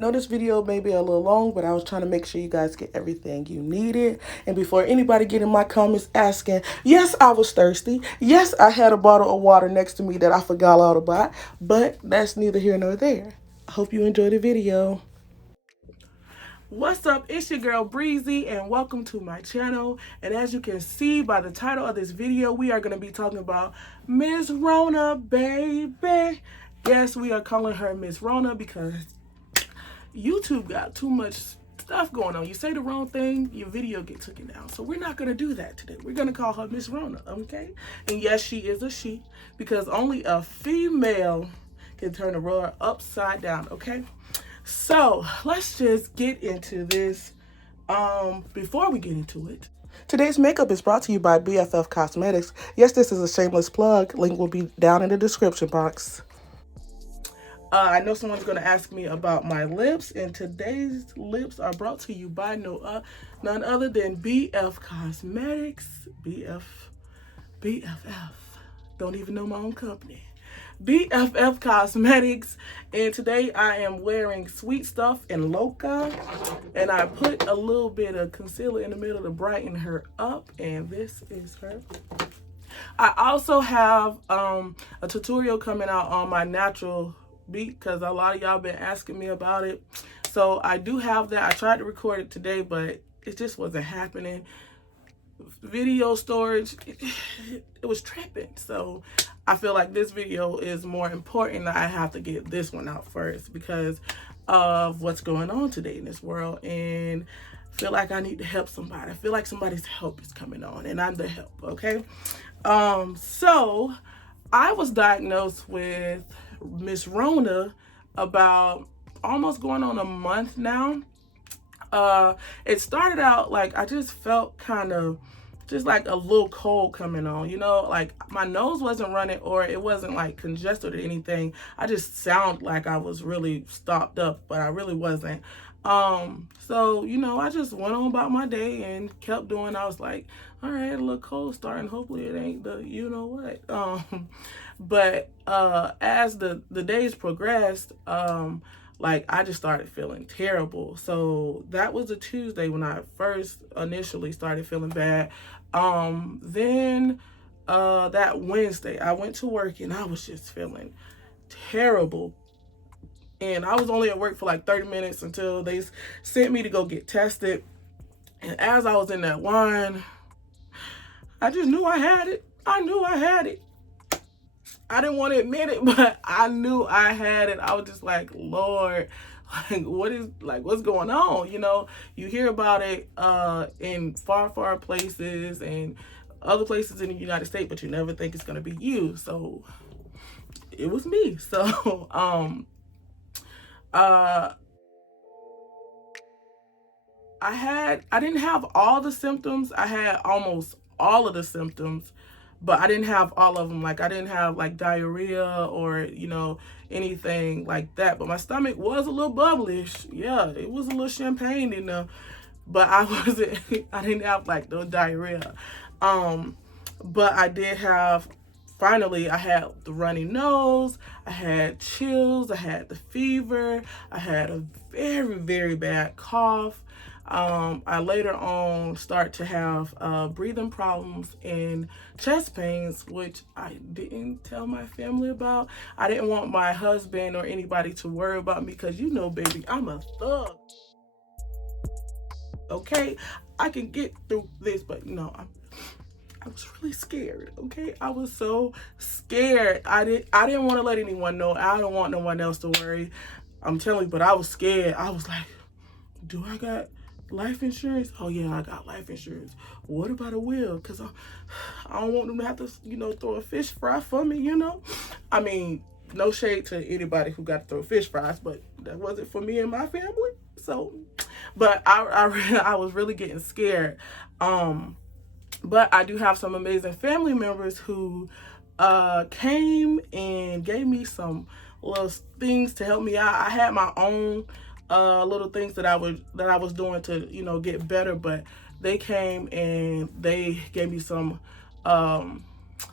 I know this video may be a little long, but I was trying to make sure you guys get everything you needed. And before anybody get in my comments asking, yes, I was thirsty. Yes, I had a bottle of water next to me that I forgot all about, but that's neither here nor there. I hope you enjoy the video. What's up? It's your girl Breezy and welcome to my channel. And as you can see by the title of this video, we are going to be talking about Miss Rona, baby. Yes, we are calling her Miss Rona because YouTube got too much stuff going on. You say the wrong thing, your video get taken down. So we're not going to do that today. We're going to call her Miss Rona, okay? And yes, she is a she because only a female can turn the world upside down, okay? So let's just get into this. Before we get into it, today's makeup is brought to you by BFF Cosmetics. Yes, this is a shameless plug. Link will be down in the description box. I know someone's going to ask me about my lips, and today's lips are brought to you by none other than BF Cosmetics. BFF. Don't even know my own company. BFF Cosmetics, and today I am wearing Sweet Stuff and Loca, and I put a little bit of concealer in the middle to brighten her up, and this is her. I also have a tutorial coming out on my natural beat because a lot of y'all been asking me about it. So I do have that. I tried to record it today, but it just wasn't happening. Video storage, it was tripping. So I feel like this video is more important. I have to get this one out first because of what's going on today in this world, and I feel like I need to help somebody. I feel like somebody's help is coming on, and I'm the help, okay? So I was diagnosed with Miss Rona about almost going on a month now. It started out like I just felt kind of just like a little cold coming on, you know, like my nose wasn't running or it wasn't like congested or anything. I just sound like I was really stopped up, but I really wasn't. So, you know, I just went on about my day and kept doing. I was like, all right, a little cold starting. Hopefully it ain't the, you know what. But as the days progressed, like I just started feeling terrible. So that was a Tuesday when I first initially started feeling bad. Then that Wednesday I went to work and I was just feeling terrible. And I was only at work for like 30 minutes until they sent me to go get tested. And as I was in that line, I just knew I had it. I knew I had it. I didn't want to admit it, but I knew I had it. I was just like, Lord, like what's going on? You know, you hear about it in far places and other places in the United States, but you never think it's gonna be you. So it was me. So I didn't have all the symptoms. I had almost all of the symptoms, but I didn't have all of them. Like I didn't have like diarrhea or, you know, anything like that. But my stomach was a little bubblish. Yeah, it was a little champagne in there. But I didn't have like the diarrhea. But I did have, finally, I had the runny nose, I had chills, I had the fever, I had a very bad cough. I later on start to have breathing problems and chest pains, which I didn't tell my family about. I didn't want my husband or anybody to worry about me because, you know, baby, I'm a thug. Okay, I can get through this, but no, I was really scared. Okay, I was so scared. I didn't want to let anyone know. I don't want no one else to worry. I'm telling you, but I was scared. I was like, do I got life insurance? Oh yeah, I got life insurance. What about a will? Because I don't want them to have to, you know, throw a fish fry for me, you know. I mean, no shade to anybody who got to throw fish fries, but that wasn't for me and my family. So, but I was really getting scared. But I do have some amazing family members who came and gave me some little things to help me out. I had my own little things that I was doing to, you know, get better, but they came and they gave me some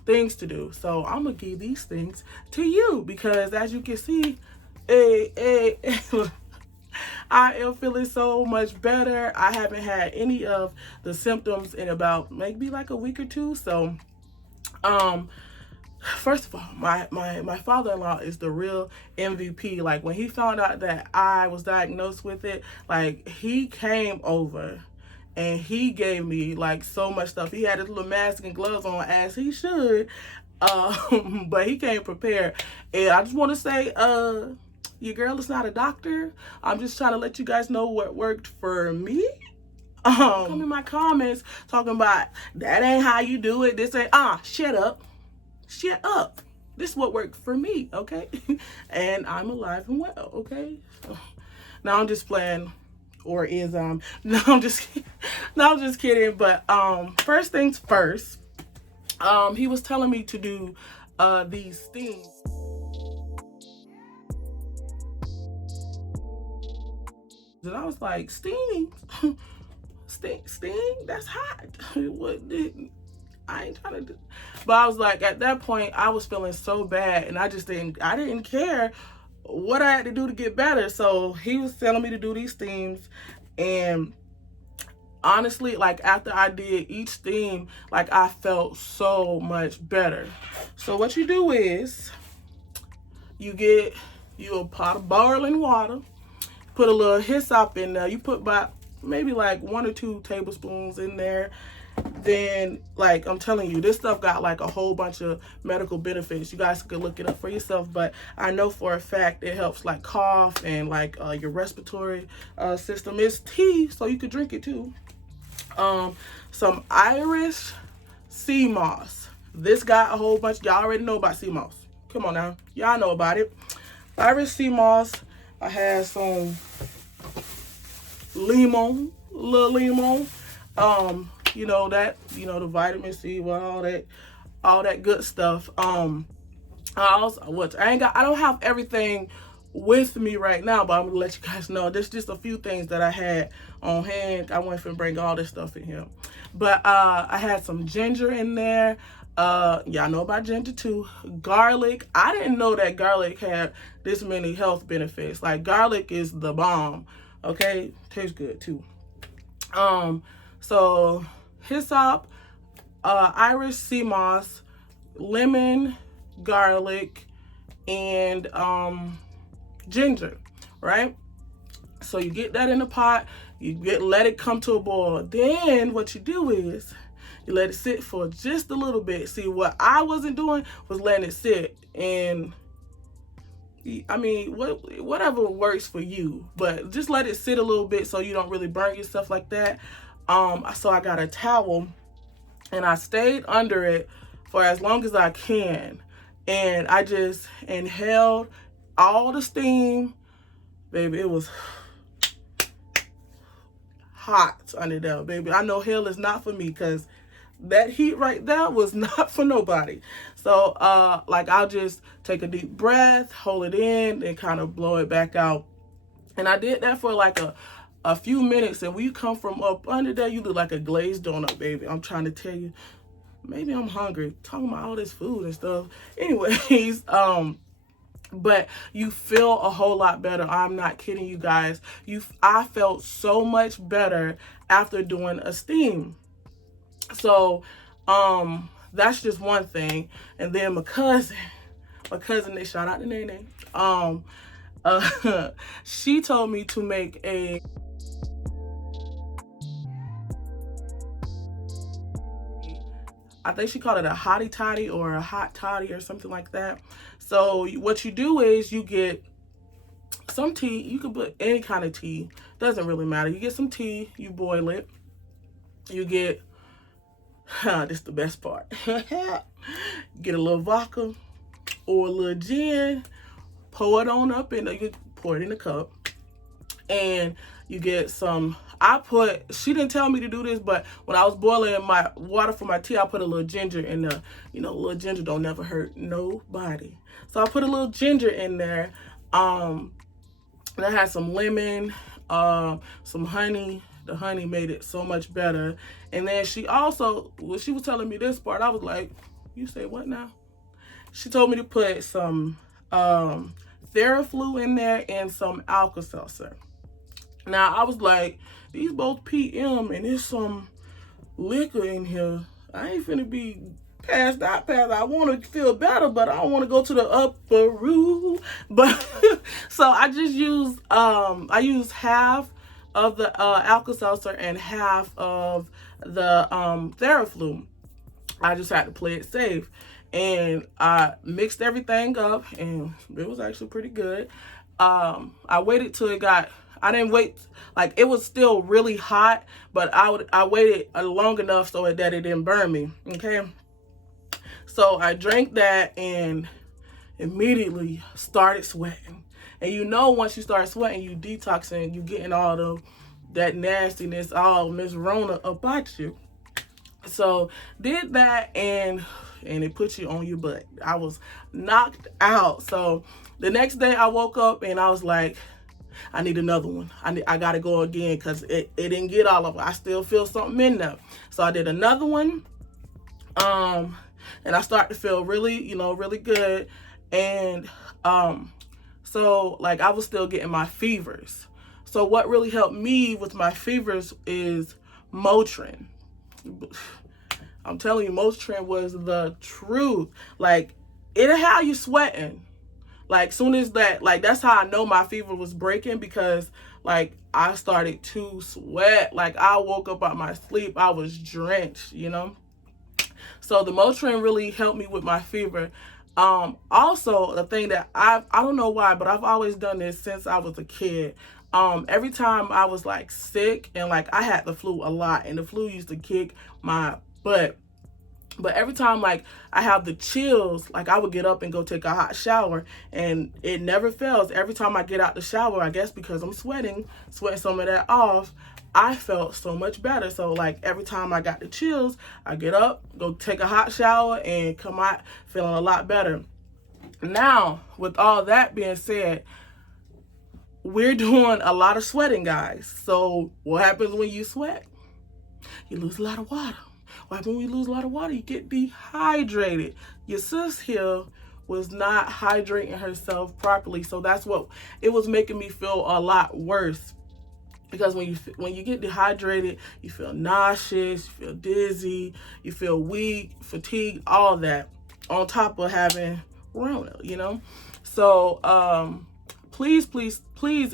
things to do. So I'm gonna give these things to you because, as you can see, hey, I am feeling so much better. I haven't had any of the symptoms in about maybe like a week or two. So, first of all, my father-in-law is the real MVP. Like, when he found out that I was diagnosed with it, like, he came over and he gave me like so much stuff. He had his little mask and gloves on, as he should. But he came prepared. And I just want to say, your girl is not a doctor. I'm just trying to let you guys know what worked for me. Come in my comments talking about that ain't how you do it. This ain't, shut up. Shut up. This is what worked for me, okay? And I'm alive and well, okay? Now I'm just playing, or is no, I'm just no, I'm just kidding. But first things first, he was telling me to do these things. And I was like, steam? Steam? That's hot. What? I ain't trying to do. But I was like, at that point, I was feeling so bad, and I didn't care what I had to do to get better. So he was telling me to do these steams, and honestly, like, after I did each steam, like, I felt so much better. So what you do is, you get you a pot of boiling water, put a little hyssop in there. You put about maybe like 1 or 2 tablespoons in there. Then, like, I'm telling you, this stuff got like a whole bunch of medical benefits. You guys could look it up for yourself, but I know for a fact it helps like cough and like your respiratory system. It's tea, so you could drink it too. Some Irish sea moss. This got a whole bunch. Y'all already know about sea moss. Come on now, y'all know about it. Irish sea moss. I had some lemon, little lemon. You know that, the vitamin C, well, all that good stuff. I don't have everything with me right now, but I'm gonna let you guys know there's just a few things that I had on hand. I went and bring all this stuff in here, but I had some ginger in there. Y'all know about ginger too. Garlic. I didn't know that garlic had this many health benefits. Like, garlic is the bomb. Okay, tastes good too. So hyssop, Irish sea moss, lemon, garlic, and ginger, right? So you get that in the pot, let it come to a boil. Then what you do is you let it sit for just a little bit. See, what I wasn't doing was letting it sit, and I mean, whatever works for you, but just let it sit a little bit so you don't really burn yourself like that. So I got a towel and I stayed under it for as long as I can, and I just inhaled all the steam. Baby, it was hot under there, baby. I know hell is not for me, because that heat right there was not for nobody. So like, I'll just take a deep breath, hold it in, and kind of blow it back out. And I did that for like a few minutes, and when you come from up under there, you look like a glazed donut, baby. I'm trying to tell you, maybe I'm hungry talking about all this food and stuff. Anyways, but you feel a whole lot better. I'm not kidding you guys. I felt so much better after doing a steam. So that's just one thing. And then my cousin, they shout out to Nene. She told me to make I think she called it a hottie toddy or a hot toddy or something like that. So what you do is you get some tea. You can put any kind of tea. Doesn't really matter. You get some tea. You boil it. You get, this is the best part. Get a little vodka or a little gin. Pour it on up, and you pour it in a cup. And you get some, she didn't tell me to do this, but when I was boiling my water for my tea, I put a little ginger in there. A little ginger don't never hurt nobody. So I put a little ginger in there. And I had some lemon, some honey. The honey made it so much better. And then she also, when she was telling me this part, I was like, you say what now? She told me to put some Theraflu in there and some Alka-Seltzer. Now, I was like, these both PM and there's some liquor in here. I ain't finna be passed out. I want to feel better, but I don't want to go to the upper room. But so I just used I used half of the Alka-Seltzer and half of the Theraflu. I just had to play it safe, and I mixed everything up, and it was actually pretty good. I waited till it got. I didn't wait, like it was still really hot, but I waited long enough so that it didn't burn me. Okay, so I drank that and immediately started sweating. And you know, once you start sweating, you detoxing, you getting all that nastiness, all Miss Rona about you. So did that, and it put you on your butt. I was knocked out. So the next day I woke up and I was like, I need another one. I gotta go again because it didn't get all of it. I still feel something in there. So I did another one. And I started to feel really, really good. And so like I was still getting my fevers. So what really helped me with my fevers is Motrin. I'm telling you, Motrin was the truth. Like, it'll have you sweating. Like, soon as that, like, that's how I know my fever was breaking, because, like, I started to sweat. Like, I woke up out of my sleep. I was drenched, So the Motrin really helped me with my fever. Also, the thing that I don't know why, but I've always done this since I was a kid. Every time I was, like, sick, and, like, I had the flu a lot, and the flu used to kick my butt. But every time, like, I have the chills, like, I would get up and go take a hot shower, and it never fails. Every time I get out the shower, I guess because I'm sweating some of that off, I felt so much better. So, like, every time I got the chills, I get up, go take a hot shower, and come out feeling a lot better. Now, with all that being said, we're doing a lot of sweating, guys. So what happens when you sweat? You lose a lot of water. What happens when you lose a lot of water? You get dehydrated. Your sis here was not hydrating herself properly. So that's what it was making me feel a lot worse. Because when you get dehydrated, you feel nauseous, you feel dizzy, you feel weak, fatigued, all that, on top of having Rona, So please,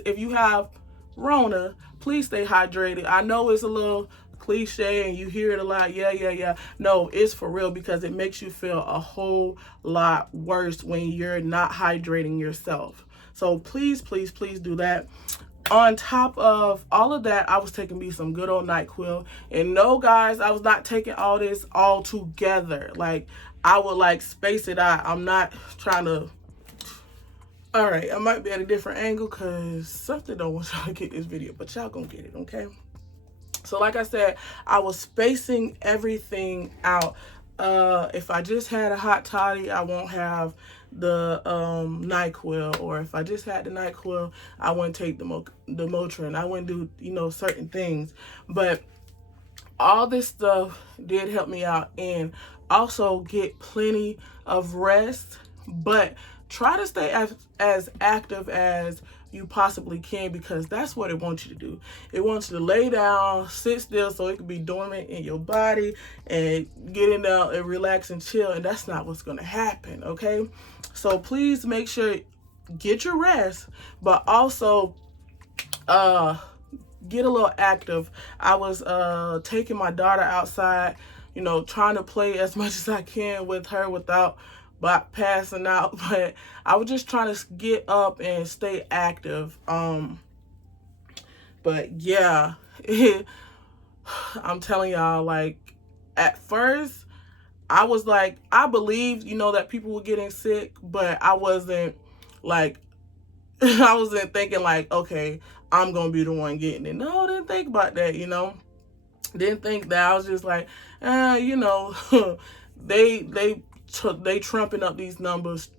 if you have Rona, please stay hydrated. I know it's a little cliche and you hear it a lot. Yeah. No, it's for real, because it makes you feel a whole lot worse when you're not hydrating yourself. So please do that. On top of all of that, I was taking me some good old NyQuil. And no, guys, I was not taking all this all together. Like, I would, like, space it out. I'm not trying to... All right, I might be at a different angle because something don't want y'all to get this video, but y'all gonna get it, okay? So like I said, I was spacing everything out. If I just had a hot toddy, I won't have the NyQuil. Or if I just had the NyQuil, I wouldn't take the Motrin. I wouldn't do, certain things. But all this stuff did help me out. And also get plenty of rest. But try to stay as active as you possibly can, because that's what it wants you to do. It wants you to lay down, sit still, so it can be dormant in your body, and get in there and relax and chill. And that's not what's going to happen, okay? So please make sure, get your rest, but also get a little active. I was taking my daughter outside, trying to play as much as I can with her without passing out, but I was just trying to get up and stay active. But yeah, I'm telling y'all, like, at first I was like, I believed, that people were getting sick, but I wasn't like, I wasn't thinking like, okay, I'm gonna be the one getting it. No, I didn't think about that, Didn't think that. I was just like, they trumping up these numbers.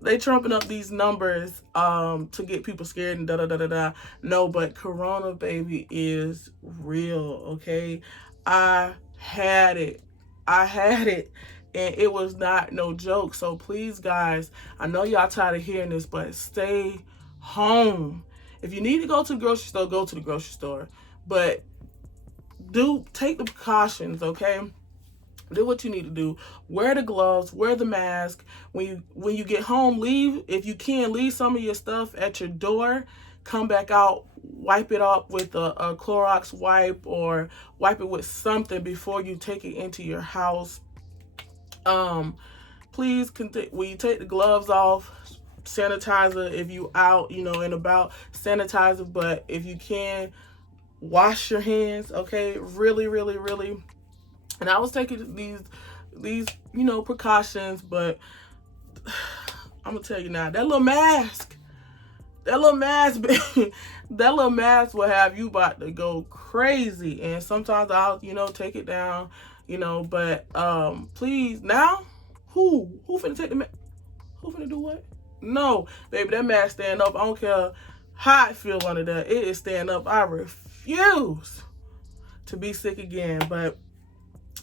they trumping up these numbers to get people scared and da. No, but Corona, baby, is real, okay? I had it, and it was not no joke. So please, guys, I know y'all tired of hearing this, but stay home. If you need to go to the grocery store, go to the grocery store. But take the precautions, okay? Do what you need to do. Wear the gloves, wear the mask. When you get home, if you can, leave some of your stuff at your door. Come back out, wipe it up with a Clorox wipe, or wipe it with something before you take it into your house. Please, when you take the gloves off, sanitizer. If you out, and about, sanitizer. But if you can, wash your hands, okay? Really, really, really. And I was taking these precautions, but I'm gonna tell you now, that little mask, that little mask will have you about to go crazy. And sometimes I'll, take it down, but please, now, who finna take the mask? Who finna do what? No, baby, that mask stand up. I don't care how I feel under that. It is stand up. I refuse to be sick again. But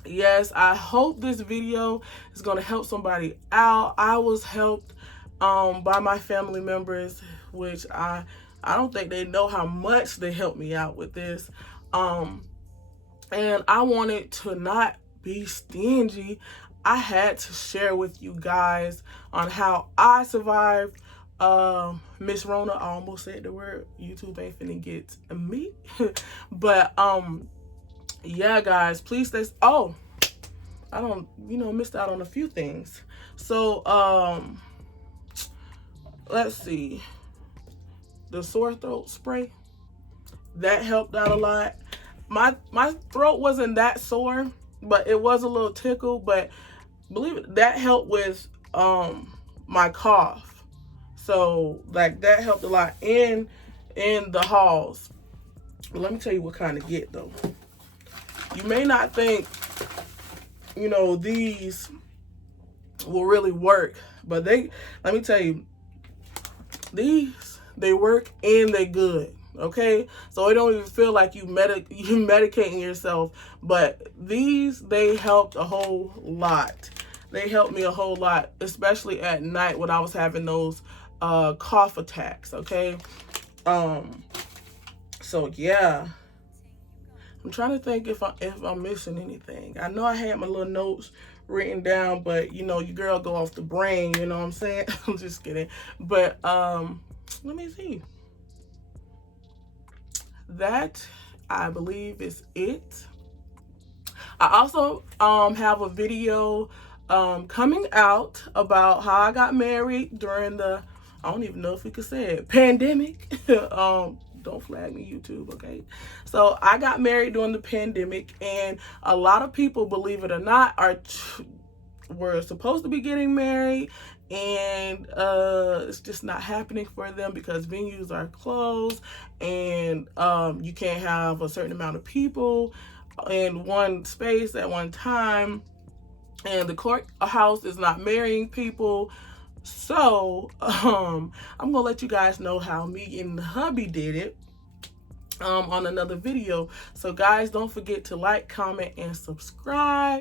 yes, I hope this video is going to help somebody out. I was helped by my family members, which I don't think they know how much they helped me out with this. And I wanted to not be stingy. I had to share with you guys on how I survived Miss Rona. I almost said the word. YouTube ain't finna get me. But yeah, guys, please stay. Oh, I don't, missed out on a few things. So let's see. The sore throat spray, that helped out a lot. My throat wasn't that sore, but it was a little tickle. But believe it, that helped with my cough. So like that helped a lot in the halls. But let me tell you what kind to get though. You may not think, these will really work, but let me tell you, they work and they good. Okay, so it don't even feel like you medicating yourself, but they helped a whole lot. They helped me a whole lot, especially at night when I was having those cough attacks. Okay, so yeah, I'm trying to think if I'm missing anything. I know I had my little notes written down, but your girl go off the brain. You know what I'm saying? I'm just kidding. But let me see. That, I believe, is it. I also have a video coming out about how I got married during the, I don't even know if we could say it, pandemic. Don't flag me, YouTube, okay? So I got married during the pandemic, and a lot of people, believe it or not, were supposed to be getting married, and it's just not happening for them because venues are closed, and you can't have a certain amount of people in one space at one time, and the courthouse is not marrying people. So I'm gonna let you guys know how me and the hubby did it on another video. So guys, don't forget to like, comment, and subscribe.